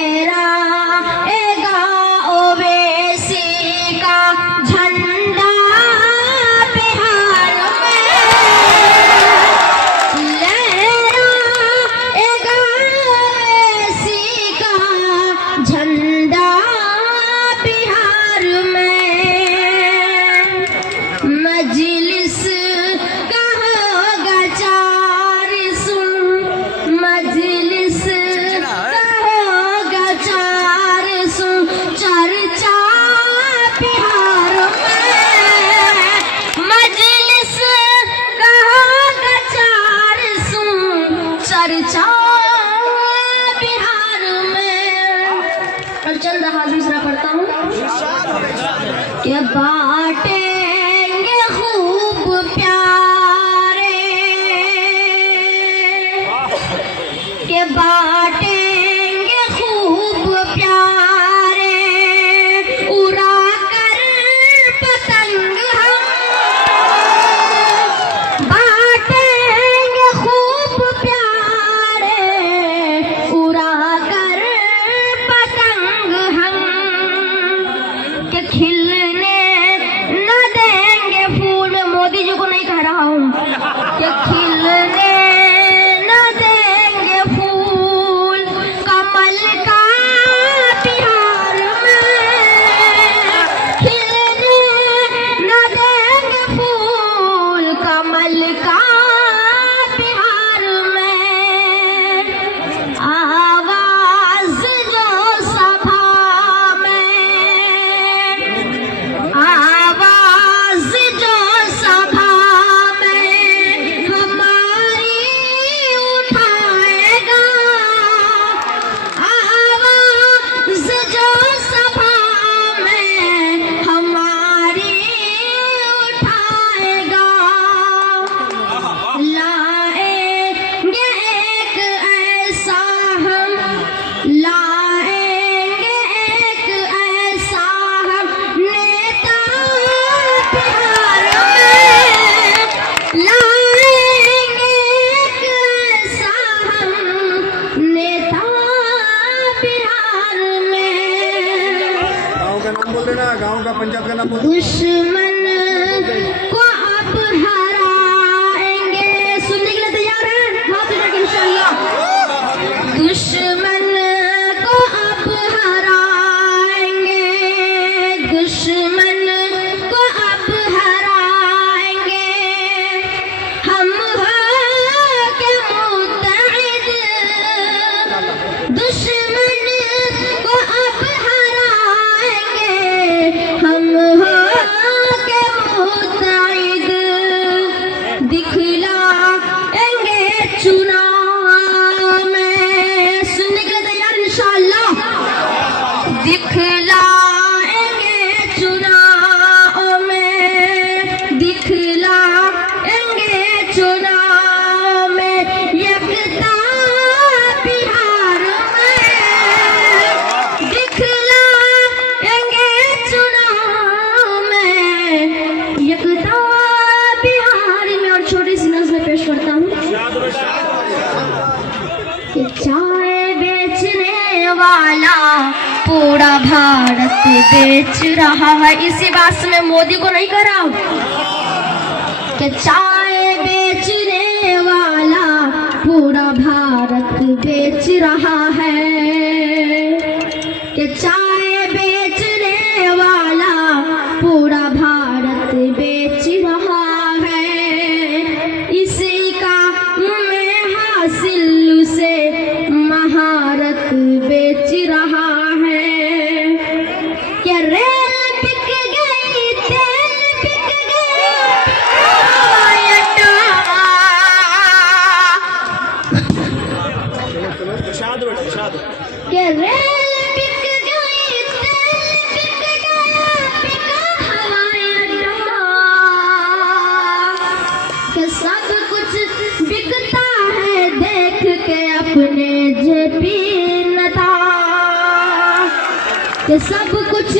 लहराएगा ओवैसी का झंडा बिहार में, लहराएगा ओवैसी का झंडा बिहार में। मजलिस का होगा चार सुन, मजलिस का होगा चार सुन, चर्चा बिहार में। मजलिस का होगा चार सुन, चर्चा बिहार में। और चंद हाथ दूसरा पढ़ता हूँ कि बाटेंगे खूब प्यारे, के बाटेंगे खूब प्यारे, उड़ा कर पतंग हम, बाटेंगे खूब प्यारे, उड़ा कर पतंग हम, के खिलने न देंगे फूल। मैं मोदी जी को नहीं कह रहा हूँ कि खिलने न देंगे फूल कमल का बिहार में, खिलने न देंगे फूल कमल का बिहार में। आवाज जो सभा में, आवाज जो सभा में हमारी उठाएगा, आवाज जो सभा में हमारी उठाएगा। लाएंगे एक ऐसा हम, लाएंगे एक ऐसा हम नेता बिहार में, लाएंगे एक ऐसा हम नेता बिहार में। गाँव का नाम बोल देना, गाँव का पंचायत का नाम बोल। दुश्मन को अब हराएंगे। सुनने के लिए तैयार है? हाथ उठा के इंशाअल्लाह। दुश्मन को अब हराएंगे, दुश्मन को अब हराएंगे, हम हो के मुत्तहिद। दुश्मन को अब हराएंगे, हम हो के मुत्तहिद। दिखलाएंगे चुनाव में। सुनने के लिए तैयार इंशाअल्लाह। दिखलाएंगे चुनाव में, दिखलाएंगे चुनाव में एकता बिहार में, दिखलाएंगे चुनाव में एकता बिहार में। और छोटी सी नज़्म पेश करता हूँ कि चाय बेचने वाला पूरा भारत बेच रहा है। इसी बात से मैं मोदी को नहीं कर रहा हूँ कि चाय बेचने वाला पूरा भारत बेच रहा है, कि चाय बेचने वाला पूरा भारत बेच रहा है। इसी काम में हासिल उसे महारत बेच रहा है, कि रेल बिक गई, तेल बिक गया, हवाई अड्डा, कि रेल बिक गई, तेल बिक गया, बिका हवाई अड्डा, कि सब कुछ बिकता है देख के अपने जेबी नता, कि सब कुछ